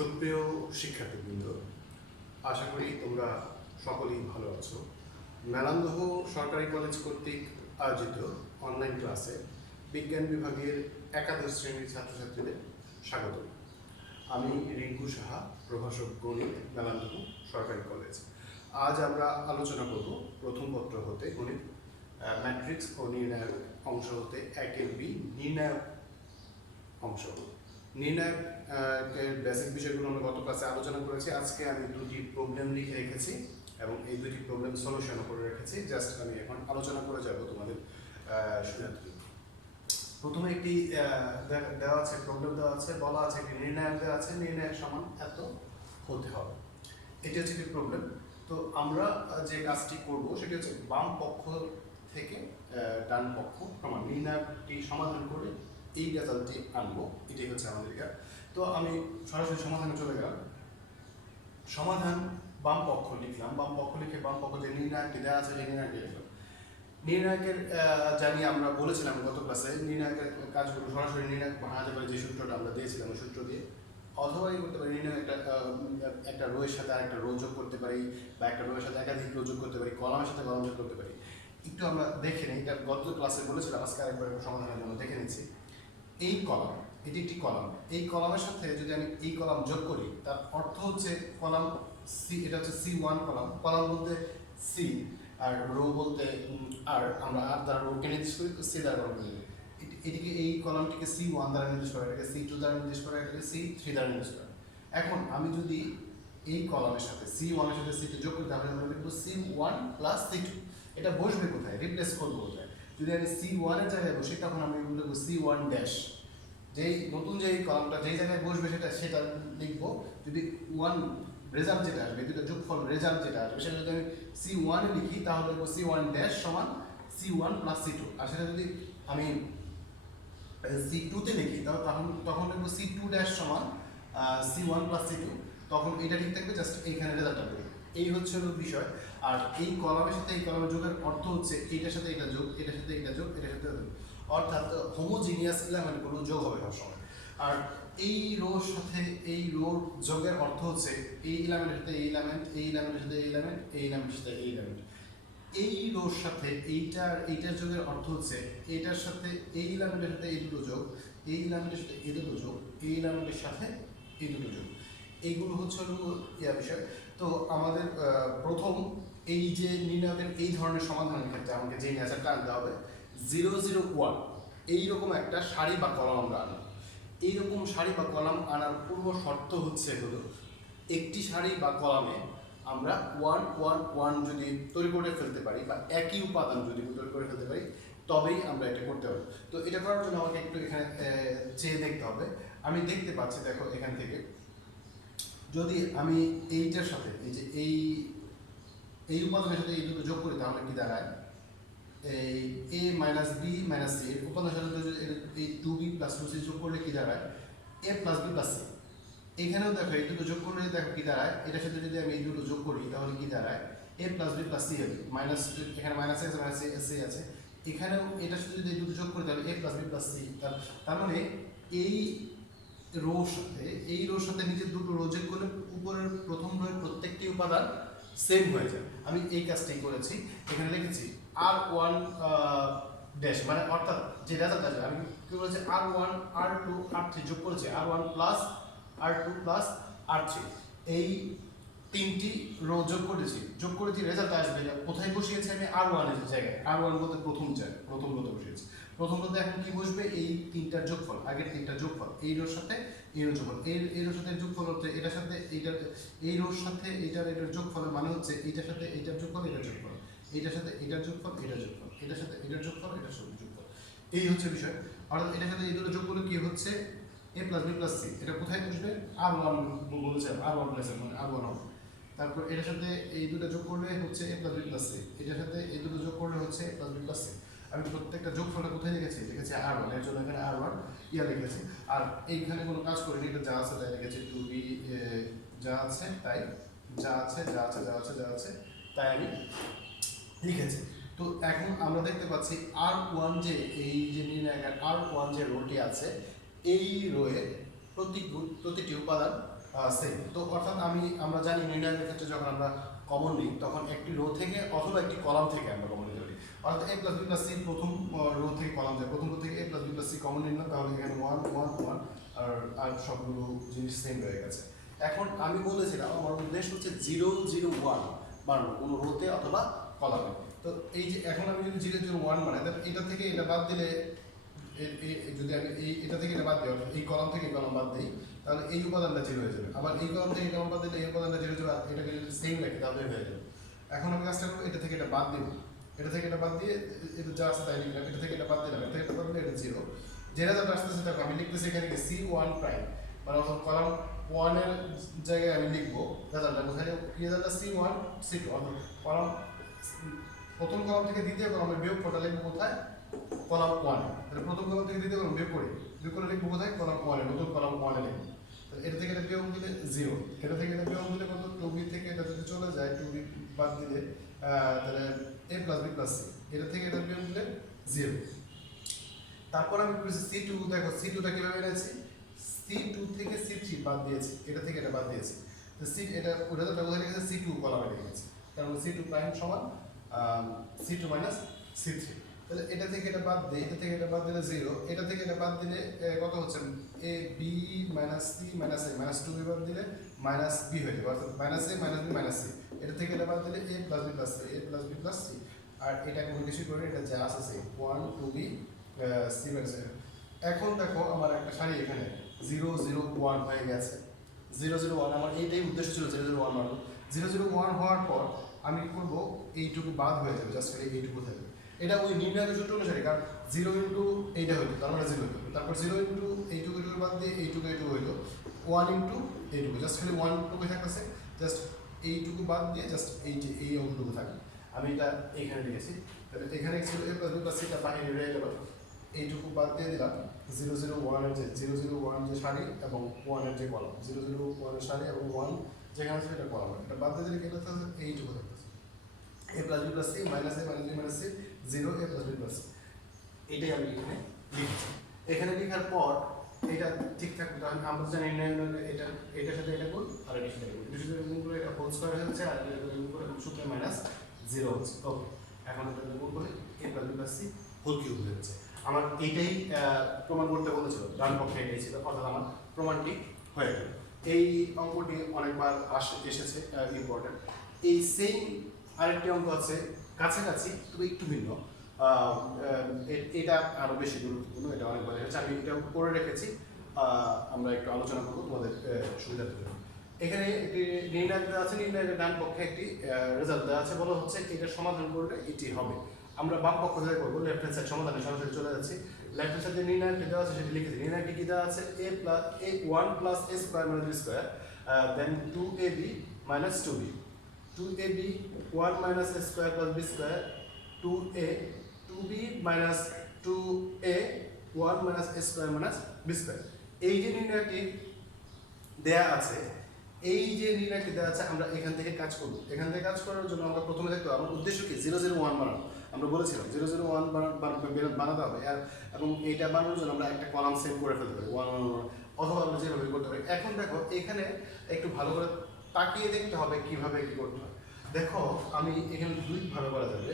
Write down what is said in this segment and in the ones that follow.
সুপ্রিয় শিক্ষার্থীবৃন্দ, আশা করি তোমরা সকলেই ভালো আছো। মেলান্দহ সরকারি কলেজ কর্তৃক আয়োজিত অনলাইন ক্লাসে বিজ্ঞান বিভাগের একাদশ শ্রেণীর ছাত্রছাত্রীদের স্বাগত। আমি রিঙ্কু সাহা, প্রভাষক গণিত, মেলান্দহ সরকারি কলেজ। আজ আমরা আলোচনা করব প্রথম পত্র হতে গণিত ম্যাট্রিক্স ও নির্ণায়ক অংশ হতে 1-এর বি নির্ণায়ক অংশ। নির্ণায়কের বেসিক বিষয়গুলো আমরা গত ক্লাসে আলোচনা করেছি। আজকে আমি দুটি প্রবলেম লিখে রেখেছি এবং এই দুটি প্রবলেম সলিউশনও করে রেখেছি। জাস্ট আমি এখন আলোচনা করে যাব তোমাদের সুবিধার্থে। প্রথমে একটি দেওয়া আছে, প্রবলেম দেওয়া আছে, বলা আছে একটি নির্ণায়ক দেওয়া আছে, নির্ণায়ক সমান এত হতে হবে। এটি হচ্ছে একটি প্রবলেম। তো আমরা যে কাজটি করব সেটি হচ্ছে বাম পক্ষ থেকে ডান পক্ষ সমান নির্ণায়কটি সমাধান করে এই রেজাল্টটি আনবো। এটাই হচ্ছে আমাদের কাজ। তো আমি সরাসরি সমাধানে চলে গেলাম। সমাধান বাম পক্ষ লিখলাম, বাম পক্ষ লিখে বাম পক্ষ যে নির্ণায়কটি দেওয়া আছে সেই নির্ণায়কটি লিখলাম। নির্ণায়কের জানি আমরা বলেছিলাম গত ক্লাসে, নির্ণায়কের কাজগুলো সরাসরি নির্ণায়ক বানাতে পারে যে সূত্রটা আমরা দিয়েছিলাম ওই সূত্র দিয়ে, অথবা করতে পারি নির্ণায়ক একটা রোয়ের সাথে আরেকটা রো যোগ করতে পারি, বা একটা রোয়ের সাথে একাধিক রো যোগ করতে পারি, কলামের সাথে কলাম যোগ করতে পারি। একটু আমরা দেখে নিই, এটা গত ক্লাসে বলেছিলাম, আজকে আরেকবার সমাধানের জন্য দেখে নিচ্ছি। এই কলাম, এটি একটি কলাম, এই কলামের সাথে যদি আমি এই কলাম যোগ করি তার অর্থ হচ্ছে কলাম সি, এটা হচ্ছে C1 কলাম। কলাম বলতে সি আর রো বলতে আর, আমরা আর দ্বারা রোকে নির্দেশ করি, তো সি দ্বারা কলাম নির্দেশ করি। এটিকে এই কলামটিকে C1 দ্বারা নির্দেশ করা, এটাকে C2 দ্বারা নির্দেশ করা, এটাকে C3 দ্বারা নির্দেশ করা। এখন আমি যদি এই কলামের সাথে C1 এর সাথে C2 যোগ করি তাহলে আমরা লিখব C1 প্লাস C2। এটা বসবে কোথায়, রিপ্লেস করবো কোথায়? যদি আমি C1 এর জায়গায় বসি তখন আমি লিখব C1 ড্যাশ। যেই নতুন যেই কলামটা যেই জায়গায় বসবে সেটা লিখবো। যদি ওয়ান রেজাল্ট যেটা আসবে, দুটো যোগফল রেজাল্ট যেটা আসবে সেটা যদি আমি C1 এ লিখি তাহলে লিখবো C1 ড্যাশ সমান C1 প্লাস C2। আর সেটা যদি আমি C2 তে লিখি তখন লিখবো C2 ড্যাশ সমান C1 প্লাস C2। তখন এটা ঠিক থাকবে, জাস্ট এইখানে রেজাল্টটা বলি। এই হচ্ছে বিষয়। আর এই কলামের সাথে এই কলামের যোগের অর্থ হচ্ছে এইটার সাথে এটা যোগ, এটার সাথে এটা যোগ, এটার সাথে যোগ, অর্থাৎ হোমোজিনিয়াস এলিমেন্টগুলো যোগ হবে সবসময়। আর এই রোর সাথে এই রোর যোগের অর্থ হচ্ছে এই এলিমেন্টের সাথে এই এলিমেন্ট, এই এলিমেন্টের সাথে এই এলিমেন্ট, এই এলিমেন্টের সাথে এই এলিমেন্ট। এই রোর সাথে এইটার যোগের অর্থ হচ্ছে এইটার সাথে এই এলিমেন্টের সাথে এই দুটো যোগ, এই এলিমেন্টের সাথে এই দুটো যোগ, এই এলিমেন্টের সাথে এই দুটো যোগ। এইগুলো হচ্ছে বিষয়। তো আমাদের প্রথম এই যে নির্ণায়কের এই ধরনের সমাধানের ক্ষেত্রে আমাকে যে নেচারটা আনতে হবে 0 0 1 এইরকম একটা সারি বা কলাম আমরা আনবো। এইরকম সারি বা কলাম আনার পূর্ব শর্ত হচ্ছে হলো একটি সারি বা কলামে আমরা 1 1 1 যদি তৈরি করে ফেলতে পারি বা একই উপাদান যদি তৈরি করে ফেলতে পারি তবেই আমরা এটা করতে পারবো। তো এটা করার জন্য আমাকে একটু এখানে চেয়ে দেখতে হবে। আমি দেখতে পাচ্ছি, দেখো এখান থেকে যদি আমি এইটার সাথে এই যে এই উপাদানের সাথে এই দুটো যোগ করি তাহলে কি দাঁড়ায়, এই a minus B minus C এর উপাদানের সাথে এই 2b প্লাস 2c যোগ করলে কি দাঁড়ায় a plus B plus C. এখানেও দেখো এই দুটো যোগ করলে দেখো কি দাঁড়ায়, এটার সাথে যদি আমি এই দুটো যোগ করি তাহলে কি দাঁড়ায় a plus B plus C হবে। মাইনাস, এখানে মাইনাস আছে, মাইনাস সি আছে, এখানেও এটার সাথে যদি এই দুটো যোগ করি তাহলে a plus B plus C. তার মানে এই রোর সাথে নিচের দুটো রো যোগ করলে উপরের প্রথম রোয়ের প্রত্যেকটি উপাদান সেম হয়ে যায়। আমি এই কাজটাই করেছি, এখানে লিখেছি R1 ড্যাশ, মানে অর্থাৎ যে রেজাল্ট আছে আমি কি বলেছি R1 R2 R3 যোগ করেছি, R1 plus R2 plus R3 এই তিনটি রো যোগ করেছি রেজাল্ট আসবে। কোথায় বসিয়েছি আমি R1 এর জায়গায়, R1 বলতে প্রথম রোতে বসিয়েছি। প্রথম রোতে এখন কি বসবে, এই তিনটার যোগফল, আগের তিনটার যোগফল, এই রোর সাথে এই রোর যোগফল, এই রোর সাথে যোগফল হচ্ছে এটার সাথে এইটার, এই রোর সাথে এটার যোগফল মানে হচ্ছে এইটার সাথে এইটার যোগফল, এটার যোগফল, এইটার সাথে এটার যোগফল, এটার যোগফল, এটার সাথে এটার যোগফল, এটার সাথে যোগফল। এই হচ্ছে বিষয়। অর্থাৎ এটার সাথে এই দুটো যোগ করলে কি হচ্ছে a plus B plus C. এটা কোথায় বসবে, R1 বলেছে, R1 প্লাস মানে R1 হবে। তারপর এটার সাথে এই দুটো যোগ করলে হচ্ছে a plus B plus C, এটার সাথে এই দুটো যোগ করলে হচ্ছে a plus B plus C. আমি প্রত্যেকটা যোগফলটা কোথায় লিখেছি R1, এর জন্য এখানে R1 লিখেছি। আর এইখানে কোনো কাজ করিনি, এটা যা আছে তাই লিখেছি, 2b যা আছে তাই, যা আছে তাই আমি লিখেছি। তো এখন আমরা দেখতে পাচ্ছি R1 যে এই যে নির্ণায়কের R1 যে রোটি আছে, এই রোয়ে প্রতিটি উপাদান সেম। তো অর্থাৎ আমরা জানি নির্ণয়ের ক্ষেত্রে যখন আমরা কমন নিই তখন একটি রো থেকে অথবা একটি কলাম থেকে আমরা কমন নিতে পারি। অর্থাৎ a plus B plus C প্রথম রো থেকে কলাম যায়, প্রথম রো থেকে a plus B plus C common নিলাম, তাহলে এখানে 1 1 1 আর সবগুলো জিনিস সেম হয়ে গেছে। এখন আমি বলেছিলাম আমার উদ্দেশ্য হচ্ছে 0 0 1 বানানো কোনো রোতে অথবা কলামে। তো এই যে এখন আমি যদি 0 0 1 বানাই, তাহলে এটা থেকে এটা বাদ দিলে যদি আমি এটা থেকে এটা বাদ দিই, অর্থাৎ এই কলাম থেকে এই কলাম বাদ দিই, তাহলে এই উপাদানটা 0 হয়ে যাবে। আবার এই কলাম থেকে এই কলাম বাদ দিলে এই উপাদানটা 0 হয়ে যাবে, আর এটাকে যদি সেম রাখি তাহলে হয়ে যাবে। এখন আমি কাজটা করবো, এটা থেকে এটা বাদ দিব, এটা থেকে এটা বাদ দিয়ে এটা যা আছে তাই লিখলাম, এটা থেকে এটা বাদ দিলাম, এটা থেকে এটা বাদ দিলে এটা 0। যে রেজাল্ট আসতেছে দেখো আমি লিখতেছি এখানে C1 প্রাইম, মানে অর্থাৎ কলাম 1 এর জায়গায় আমি লিখবো রেজাল্টটা কোথায়, কি রেজাল্টটা C1 C2, অর্থাৎ কলাম প্রথম কলাম থেকে দ্বিতীয় কলামের বিয়োগফলটা লিখবো কোথায়, কলাম 1 এ। তাহলে প্রথম কলাম থেকে দ্বিতীয় কলাম বিয়োগ করে লিখবো কোথায়, কলাম 1 এ, নতুন কলাম 1 এ লিখবো। তাহলে এটা থেকে এটা বিয়োগ দিলে 0, এটা থেকে এটা বিয়োগ দিলে কত, 2b থেকে এটা যদি চলে যায় 2b বাদ দিলে তাহলে a plus b plus c, এটা থেকে এটা বিয়োগ দিলে 0। তারপর আমি করেছি C2, দেখো C2টা কিভাবে এনেছি, C2 থেকে C3 বাদ দিয়েছি, এটা থেকে এটা বাদ দিয়েছি। তো C এটা রেজাল্টটা কোথায় লিখেছে, C2 কলামে লিখেছি, কারণ C2 প্রাইম সমান C2 মাইনাস C3। তাহলে এটা থেকে এটা বাদ দিই, এটা থেকে এটা বাদ দিলে 0, এটা থেকে এটা বাদ দিলে কত হচ্ছে, a b minus c minus a minus 2b বাদ দিলে মাইনাস b হয়ে যাবে, অর্থাৎ minus a minus b minus c। এটা থেকে এটা বাদ দিলে a plus b plus c, a plus b plus c, আর এটা কোনো কিছু করে এটা যা আছে 1 2b c মাইনাস a। এখন দেখো আমার একটা সারি এখানে 0 0 1 হয়ে গেছে, 0 0 1 আমার এইটাই উদ্দেশ্য ছিল 0 0 1 বানানো। 0 0 1 হওয়ার পর আমি কি করবো, এইটুকু বাদ হয়ে যাবে, জাস্ট খালি এইটুকু থাকবে। এটা ওই নির্ণায়কের সূত্র অনুসারে, কারণ 0 ইন্টু এইটা হইতো তার মানে 0 হইতো, তারপর 0 ইন্টু এইটুকু বাদ দিয়ে এইটুকু হইতো, 1 ইন্টু এইটুকু, জাস্ট খালি 1 টুকু থাকতেছে, জাস্ট এইটুকু বাদ দিয়ে জাস্ট এই যে এই অংশটুকু থাকবে। আমি এটা এখানে লিখেছি, তাহলে এখানে ছিল a plus b plus c, টা বাহিরে রয়ে গেল, এইটুকু বাদ দিয়ে দিলাম। 0 0 1 এর যে 0 0 1 যে সারি এবং 1 এর যে কলাম, 0 0 1 এর সারি এবং 1 যেখানে আছে এটা কলাম, এটা বাদ দিয়ে দিলে কি হচ্ছে, এইটুকু থাকতেছে a plus b plus c minus a minus b minus c 0 a plus b plus c। এটাই আমি এখানে লিখেছি। এখানে লেখার পর এটা ঠিক থাকবে, কারণ আমরা জানি এটা এটার সাথে এটা গুণ আর এটার সাথে গুণ, এটার সাথে গুণ করে এটা হোল স্কয়ার হচ্ছে, আর এটা গুণ করে সূত্রে মাইনাস 0 হচ্ছে। ওকে, এখন এটা গুণ করে a plus b plus c whole cube হয়ে যাচ্ছে। আমার এইটাই প্রমাণ করতে বলেছিল, ডান পক্ষে এটাই ছিল, অর্থাৎ আমার প্রমাণটি হয়ে গেল। এই অঙ্কটি অনেকবার এসেছে, ইম্পর্টেন্ট। এই সেম আরেকটি অঙ্ক আছে কাছাকাছি, তবে একটু ভিন্ন, এটা আরো বেশি গুরুত্বপূর্ণ, এটা অনেকবার এসেছে, আমি এটা করে রেখেছি, আমরা একটু আলোচনা করবো তোমাদের সুবিধার জন্য। এখানে একটি নির্ণয় দেওয়া আছে, নির্ণয়ের ডান পক্ষে একটি রেজাল্ট দেওয়া আছে, বলা হচ্ছে এটা সমাধান করলে এটি হবে। আমরা বাম পক্ষ থেকে করবো, লেফট হ্যান্ড সাইড সমাধানে সরাসরি চলে যাচ্ছি। লেফট হ্যান্ড সাইডে নির্ণয়টি দেওয়া আছে সেটি লিখেছি, নির্ণয়টি কি দেওয়া আছে, a1 plus a square minus b square then 2ab minus 2b, 2ab 1 minus a square plus b square 2a 2b minus 2a 1 minus a square minus b square। এই যে নির্ণয়টি দেয়া আছে, এই যে নির্ণয়টি দেওয়া আছে, আমরা এখান থেকে কাজ করব। এখান থেকে কাজ করার জন্য আমরা প্রথমে দেখতে হবে আমার উদ্দেশ্য কি, 0 0 1 বানানো। আমরা বলেছিলাম 0 0 1 বানাতে হবে, এবং এইটা বানানোর জন্য আমরা একটা কলাম সেভ করে ফেলতে পারি 1 1 1, অথবা আমরা যেভাবে করতে পারি। এখন দেখো এখানে একটু ভালো করে তাকিয়ে দেখতে হবে কিভাবে কি করতে হয়। দেখো আমি এখানে দুই ভাবে করা যাবে,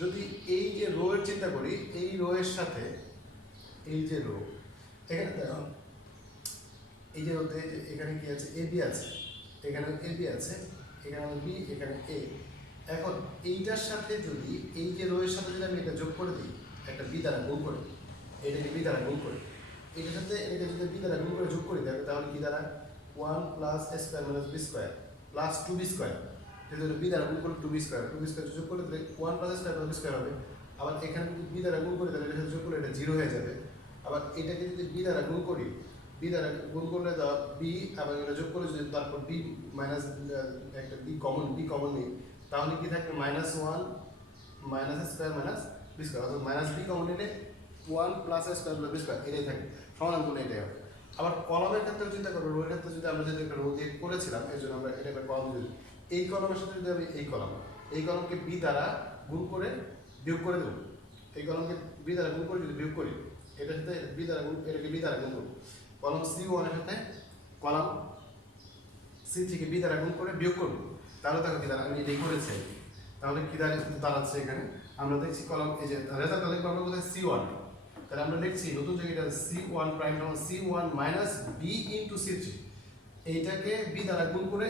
যদি এই যে রো এর চিন্তা করি, এই রো এর সাথে এই যে রো, এখানে দেখো এই যে রোতে এখানে কি আছে, এ বি আছে, এখানে এ বি আছে, এখানে বি, এখানে এ। এখন এইটার সাথে যদি এই যে রো এর সাথে যদি আমি এটা যোগ করে দিই, একটা বি দ্বারা গুণ করে, এটাকে বি দ্বারা গুণ করে, এটার সাথে এটা যদি বি দ্বারা গুণ করে যোগ করে দেবে, তাহলে কি দ্বারা 1 plus a square minus b square plus 2b square, যেহেতু বি দ্বারা গুণ করে 2b স্কয়ার যোগ করে দিলে 1 plus a square plus b square হবে। আবার এখানে যদি বি দ্বারা গুণ করে তাহলে এটা যোগ করে এটা 0 হয়ে যাবে। আবার এটাকে যদি বি দ্বারা গুণ করি, বি দ্বারা গুণ করলে বি আবার এটা যোগ করে যদি তারপর বি মাইনাস একটা বি কমন নিই, তাহলে কি থাকবে -1 minus a square minus b square, অর্থাৎ মাইনাস বি কমন নিলে 1 plus a square plus b square এটাই থাকে, সমাধান করলে এটাই হবে। আবার কলমের ক্ষেত্রে চিন্তা করবো, রোর ক্ষেত্রে যদি আমরা যদি একটা রো দিয়ে করেছিলাম, এর জন্য আমরা এটা একটা কলম দিই, এই কলমের সাথে যদি আমি এই কলমকে বি দ্বারা গুণ করে বিয়োগ করে দেবো, এই কলমকে বি দ্বারা গুণ করে যদি বিয়োগ করি, এটার সাথে বি দ্বারা গুণ, এটাকে বি দ্বারা গুণ করবো, কলম C1 এর সাথে কলম সি থেকে বি দ্বারা গুণ করে বিয়োগ করবো, তাহলে দেখো কি দাঁড়া, আমি এটাই করেছি আর কি। তাহলে কি দাঁড়াচ্ছে এখানে, আমরা দেখছি কলম এই যে রেজাল্ট লিখবো আমরা কোথায় C1, তাহলে আমরা লিখছি নতুন জায়গাটা C1 প্রাইম সমান C1 minus B into C3, এইটাকে বি দ্বারা গুণ করে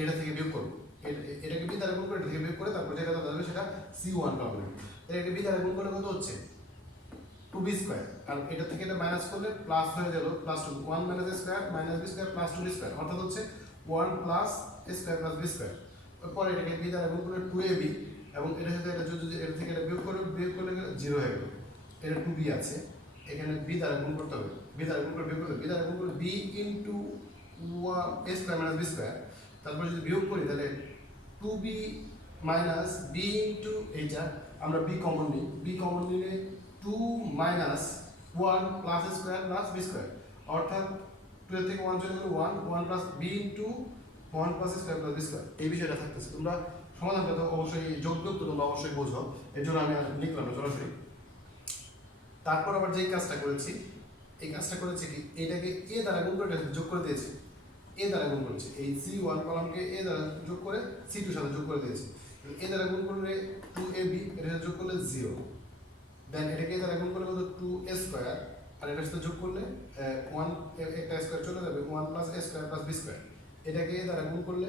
এটা থেকে বিয়োগ করবো, এটাকে বি দ্বারা গুণ করে এটা থেকে বিয়োগ করে তারপর যেটা দাঁড়াবে সেটা C1 পাবো। এটাকে বি দ্বারা গুণ করলে কত হচ্ছে 2b স্কয়ার, আর এটা থেকে এটা মাইনাস করলে প্লাস হয়ে গেল plus 2, 1 minus a square minus b square plus 2b square, অর্থাৎ হচ্ছে 1 plus a square plus b square. পরে এটাকে b দ্বারা গুণ করলে 2ab, এবং এটার সাথে এটা যদি এর থেকে এটা বিয়োগ করলে 0 হয়ে গেল, এটা 2b আছে, এখানে b দ্বারা গুণ করতে হবে, b দ্বারা গুণ করে বিয়োগ করতে হবে, b দ্বারা গুণ করলে b into a square minus b square, তারপর যদি বিয়োগ করি তাহলে 2b মাইনাস b ইনটু এইটা আমরা b কমন নিই, b কমন নিলে 2 minus 1 plus a square plus b square, অর্থাৎ 2 থেকে 1 চলে গেল 1 plus b into 1 plus a square plus b square, এই বিষয়টা থাকতেছে। তোমরা সমাধানটা তো অবশ্যই যোগ তো তোমরা অবশ্যই বোঝো, এর জন্য আমি লিখলাম না সরাসরি। তারপর আবার যেই কাজটা করেছি, এই কাজটা করেছি কি, এটাকে a দ্বারা গুণ করে যোগ করে দিয়েছি, a দ্বারা গুণ করেছি, এই C1 কলামকে a দ্বারা যোগ করে C2 এর সাথে যোগ করে দিয়েছি, a দ্বারা গুণ করলে 2ab, এর সাথে যোগ করলে 0, দেন এটাকে দ্বারা গুণ করলে কত 2a স্কয়ার, আর এটার সাথে যোগ করলে 1 একটা স্কয়ার চলে যাবে 1 plus a square plus b square, এটাকে দ্বারা গুণ করলে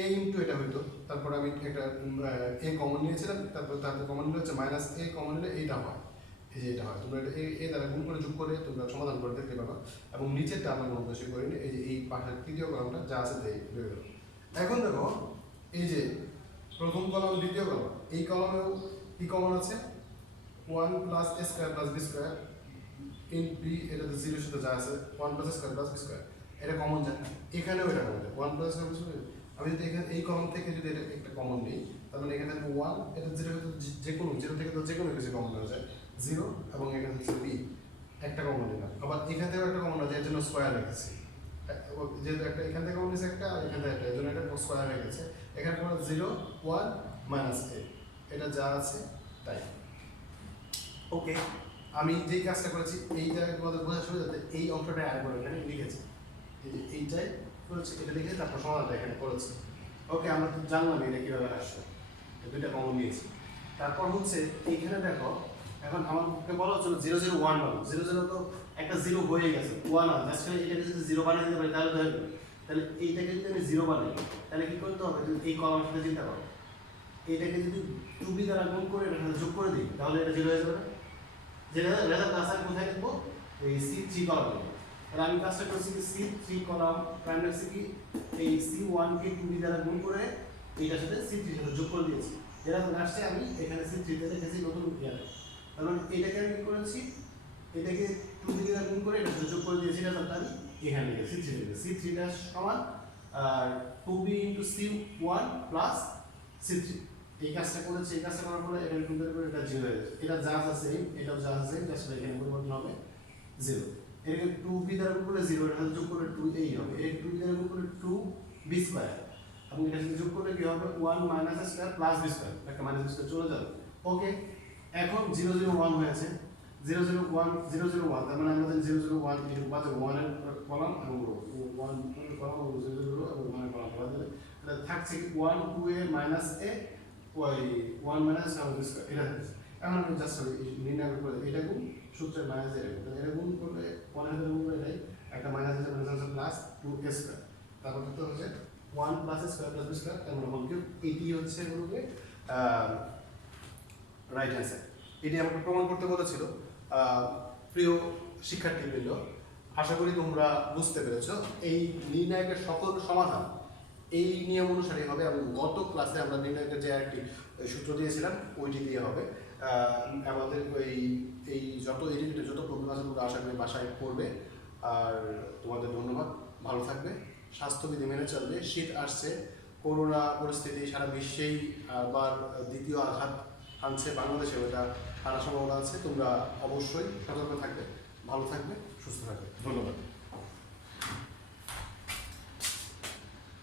a ইনটু এটা হইতো, তারপর আমি একটা a কমন নিয়েছিলাম, তারপর কমন নিলে হচ্ছে মাইনাস a কমন নিলে এইটা হয়, এই যে এটা হয়, তোমরা এটা a দ্বারা গুণ করে যোগ করে তোমরা সমাধান করে দেখতে পারো। এবং নিচেরটা আমরা কোনো বেশি করিনি, এই যে এই পাশের তৃতীয় কলামটা যা আছে তাই রয়ে গেল। এখন দেখো এই যে প্রথম কলাম দ্বিতীয় কলাম, এই কলামেও কি কমন আছে 1 plus a square plus b square in b, এটা তো 0 এর সাথে যা আছে 1 plus a square plus b square, এটা কমন যায়, এখানেও এটা কমন যায় 1 প্লাস a স্কয়ার। আমি যদি এখানে এই কলাম থেকে যদি এটা একটা কমন নিই, তার মানে এখানে 1, এটা 0 যে কোনো 0 থেকে তো যে কোনো কিছু কমন হয়ে যায় 0, এবং এখানে হচ্ছে b একটা কমন নিলাম, আবার এখান থেকেও একটা কমন আছে, এর জন্য স্কয়ার রেখেছি, যেহেতু একটা এখান থেকে কমন নিয়েছে একটা, আর এখান থেকে একটা, এর জন্য এটা স্কয়ার হয়ে গেছে, এখানে পড়া 0 1 মাইনাস a, এটা যা আছে তাই। ওকে, আমি যেই কাজটা করেছি এইটা তোমাদের বোঝার সুবিধা যাতে এই অংশটা অ্যাড করে এখানে লিখেছি, এই যে এইটাই করেছি, এটা লিখে তারপর সমাধানটা এখানে করেছি। ওকে, আমরা তো জানলাম এটা কীভাবে আসছে, দুইটা কমন নিয়েছি। তারপর হচ্ছে এইখানে দেখো, এখন আমাকে বলা হচ্ছিল 0 0 1 1, 0 0 তো একটা 0 হয়ে গেছে, 1 আর জাস্ট এটাকে যদি 0 বানিয়ে দিতে পারি তাহলে তো হবে। তাহলে এইটাকে যদি আমি 0 বানাই তাহলে কি করতে হবে, যদি এই কলামের সাথে চিন্তা করো, এটাকে যদি 2b দ্বারা গুণ করে এটার সাথে যোগ করে দিই তাহলে এটা 0 হয়ে যাবে, যেটা রেজাল্ট আসে আমি কোথায় লিখবো, এই C3 কলামে। তাহলে আমি কাজটা করছি কি C3 কলাম প্রাইম রাখছি কি এই C1 কে 2b দ্বারা গুণ করে এইটার সাথে C3 এর সাথে যোগ করে দিয়েছি, যেটা আসছে আমি এখানে C3 তে লিখেছি নতুন ইয়ারে। তার মানে এটাকে আমি কি করেছি, এটাকে 2b দ্বারা গুণ করে এটার সাথে যোগ করে দিয়েছি, এটা আমি এখানে লিখেছি C3 টা সমান 2b into C1 plus C3, এই কাজটা করেছি। এই কাজটা করার পরে এটা কম্পেয়ার করে এটা 0 হয়ে যাবে, এটা যা আছে সেম, এটাও যা আছে সেম, জাস্ট এখানে পরিবর্তন হবে 0, এটাকে 2b দ্বারা গুণ করলে 0, এর সাথে যোগ করলে 2a হবে, এটাকে 2b দ্বারা গুণ করলে 2b স্কয়ার, এবং এটার সাথে যোগ করলে কি হবে 1 minus a square plus b square, একটা মাইনাস b স্কয়ার চলে যাবে। ওকে, এখন 0 0 1 হয়েছে, 0 0 1 0 0 1, তার মানে আমরা জানি 0 0 1 এর বাদে 1 এর কলাম এবং 1 এর কলাম এবং 0 0 এবং 1 এর কলাম বাদ দিলে তাহলে থাকছে 1 2a মাইনাস a ওই 1 মাইনাস b স্কয়ার, এটা থাকছে। এখন আমি জাস্ট নির্ণয় করে এটা গুণ সূত্রের মাইনাস এটা গুণ, তাহলে এটা গুণ করলে 1 এর সাথে গুণ করে এটাই একটা মাইনাস আছে, মাইনাস আছে প্লাস 2a স্কয়ার, তারপর তো হচ্ছে 1 plus a square plus b square, তার মানে হল এটি হচ্ছে গ্রুপে রাইট হ্যান্ড সাইড। এটি আমাকে প্রমাণ করতে বলেছিল। প্রিয় শিক্ষার্থীবৃন্দ, আশা করি তোমরা বুঝতে পেরেছো এই নির্ণায়কের সকল সমাধান এই নিয়ম অনুসারে হবে, এবং গত ক্লাসে আমরা নির্ণায়কের যে একটি সূত্র দিয়েছিলাম ওইটি দিয়ে হবে। আমাদের এই যত এডিটেড যত প্রবলেম আছে তোমরা আশা করি বাসায় পড়বে। আর তোমাদের ধন্যবাদ, ভালো থাকবে, স্বাস্থ্যবিধি মেনে চলবে। শীত আসছে, করোনা পরিস্থিতি সারা বিশ্বেই আবার দ্বিতীয় আঘাত হানছে, বাংলাদেশেও এটা হানার সম্ভাবনা আছে। তোমরা অবশ্যই সতর্ক থাকবে, ভালো থাকবে, সুস্থ থাকবে। ধন্যবাদ।